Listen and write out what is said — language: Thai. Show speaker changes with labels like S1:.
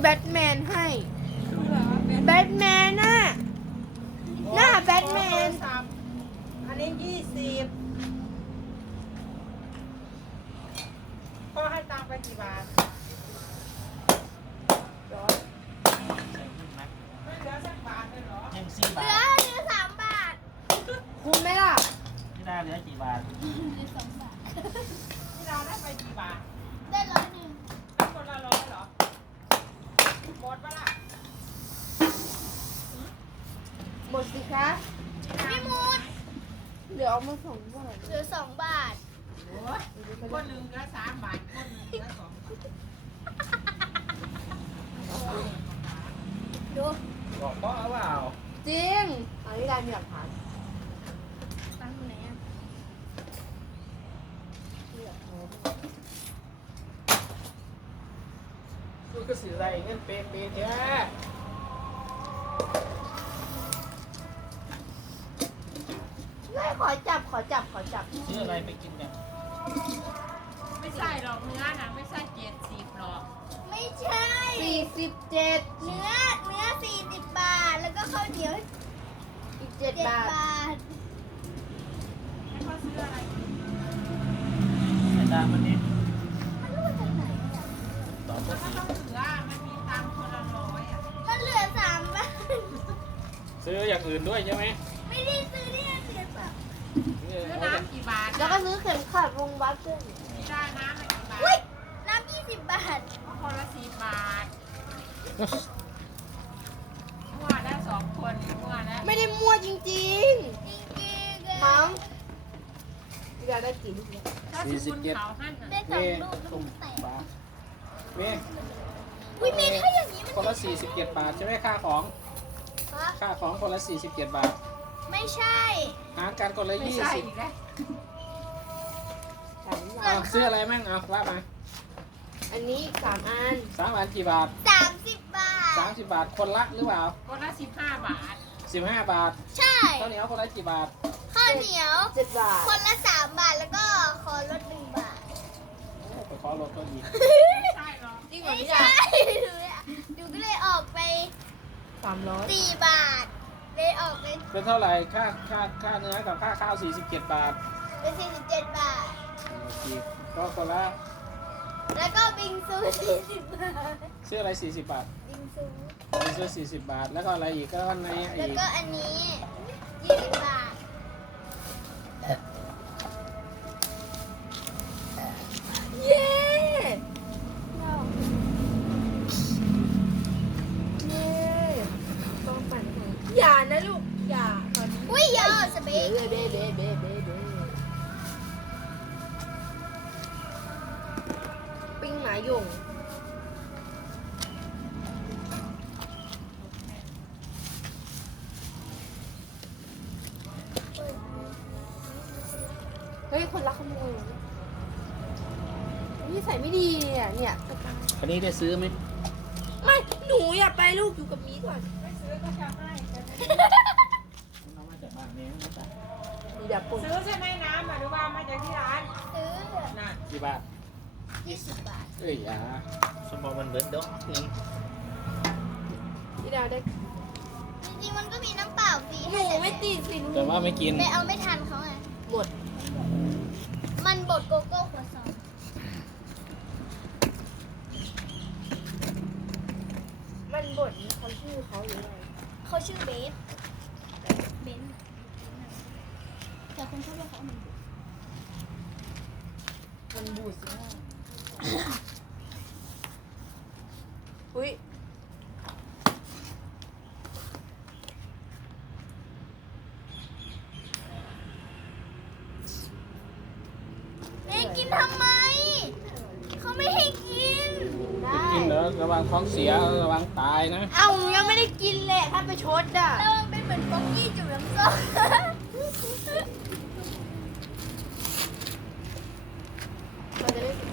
S1: แบทแมนให้แบทแมนน่ะหน้าแบทแมน
S2: อันนี้20พ่อให้ตังค์ไปกี่บาทไม่เหลือสักบาทเลยเหรอ
S3: ยัง4
S4: เหลื
S3: บา
S4: อ
S3: ท
S4: เหลือ3 บาท
S1: คุ้มไหมล่ะ
S3: ที่ได้เหลือกี่บาท
S4: เหลือ2 บาท
S2: ที่เราได้ไปกี่บาท
S4: ได้100
S2: ได้คนละ100เหรอหมดปะล่ะ
S1: หมดสิคะ
S4: พี่มูด
S1: เหลือเอามา2 บาท
S4: เหลือ2 บาท
S2: โอ้ยคนหนึ่งเหลือ3 บาทคนหนึ่งเหลือ2 บาท
S4: ดู
S3: บอกพ่อเปล่า
S1: จริงอันนี้ได้มีหลักฐาน
S4: ตังค์ไหนอ่ะ
S3: ลูกก็สื่ออะไรเงินเป๊ะๆแท้
S1: ไม่ขอจับ
S3: ซื้ออะไรไปกินกัน
S2: ไม่ใช่หรอกเนื้อนะไม่ใช่70หรอก
S4: ไม่ใช่
S1: 47
S4: เนื้อ40 บาท แล้วก็ข้าวเหนียว
S1: อีก
S4: 7
S1: 7 บาท
S4: บาท
S2: ให้เขาซื้ออะไร
S3: ไอ้ตามมันนี่
S4: มันรู้มาจากไหนอ่ะ
S3: ตอบ
S2: มั
S3: ว่าน
S2: ก็ต้องเหลือมันมีตังค์คนละ100อ่ะ
S4: มันเหลือ3 บาท
S3: ซื้ออย่างอื่นด้วยใช่ไหม
S4: ไม่ได้ซื้อที่เสียเปล่า
S2: ซื้อน้ำกี่บาท
S1: แล้วก็ซื้อเข็มขัดวงวัดด้วย
S2: ที่ได้น้ำกี่บา
S4: อุ้ย
S2: ท
S4: น้ำ20 บาท
S2: คนละ10 บาทมั่วได้2 คนมั่วแล้ว
S1: ไม่ได้มั่วจริง
S4: จริงๆ
S1: ๆ
S4: อะ
S1: มั้งอยากได้กี่ลูกเนี่ย
S2: ถ้าสกุลเขาหั่น
S4: ได้
S2: น่ะ
S4: 2 ลูกแล้วมันแตก
S3: เมย์
S4: อุ้ยเมย์ถ้าอย่างนี้มัน
S3: คนละ47 บาทใช่ไหมค่าของ
S4: ฮะ
S3: ค่าของคนละ47 บาท
S4: ไม่ใช่
S3: หารกันคนละ
S2: ไม่ใช่อีก
S3: 20
S2: แล้ว
S1: ฉันอยาก
S3: เอาซื้ออะไรมั่งเอาว่ามา
S1: อันนี้อีก3 อัน
S3: 3 อันกี่บาท
S4: 30 บาท
S3: 30 บาทคนละหรือเปล่า
S2: คนละ15 บาท
S3: 15 บาท
S4: ใช่
S3: ข้าวเหนียวคนละกี่บาท
S4: ข้าวเหนียว
S1: 7 บาท
S4: คนละ3 บาท แล้วก็ขอลด1 บาท
S3: โอ้ไปขอลดก็ดี
S2: ไม่ใช่หรอก
S1: จริงเหรอ
S4: ไม่
S1: พี่
S4: ใช่
S1: ดา
S4: หนูก็เลยออกไป
S1: 300
S4: 4 บาท เลยออกไป
S3: เป็นเท่าไหร่ค่าเนื้อกับค่าข้าว47 บาท
S4: เป็น47 บาท
S3: โอเคก็คนละ
S4: แล้วก็บิงซู40 บาท
S3: ซื้ออะไร40 บาท
S4: บิงซู
S3: มีซื้อ40 บาท แล้วก็อะไรอีกก็ใน
S4: แล้ว
S3: อีก
S4: ก็อันนี้20 บาท
S1: เย้เย้ต้องปั่นก่อนอย่านะลูก อย่าตอนนี้
S4: อุ้ยยอสเป
S1: เบ้
S4: ก
S1: เบ้เบ้เบ้เบ้เบ้ปิ้งหมาหยงเฮ้ย คนรักขโมยเหรอนี่ใส่ไม่ดีอ่ะเนี่ย
S3: อันนี้ได้ซื้อไหม
S1: ไม่ หนูอย่าไปลูกอยู่กับมีก่อน
S2: ไม่ซื้อก็จะให้
S3: เอามาจากบ้านนี้นะจ๊ะ
S1: มีดับปุ่น
S2: ซื้อใช่ไหมน้ำหรือว่ามาจากที่ร้าน
S4: ซื้อ
S2: น่ะ
S3: กี่บาท
S4: 20 บาท
S3: เอ้ยอ่ะสมองมันเบิดดอกนี่
S1: พี่ดาวได้
S4: จริงๆมันก็มีน้ำเปล่าฟรี
S1: ห
S4: ให้
S1: นูไม่ติดสิหนู
S3: แต่ว่าไม่กิน
S4: ไปเอาไม่ทันเขาไง
S1: หมด
S4: มันบดโกโก้ขวด
S1: มันบดเขาชื่อเขาหรืออะไร
S4: 2เขาชื่อเบสเบนแต่คนชอบเรียกเขาว่ามันบด
S1: มันบูดสิอุ้ย
S4: แม่กินทำไม เขาไม่ให้กิน
S1: ได้
S3: กินแล้วระวังท้องเสียระวังตายนะ
S1: เอ้าหนูยังไม่ได้กินเลยถ้าไปชดอ่ะ
S4: แล้วมันเป็นเหมือนป๊อกกี้จุ่มน้ำส้ม
S1: มันจะได้สุข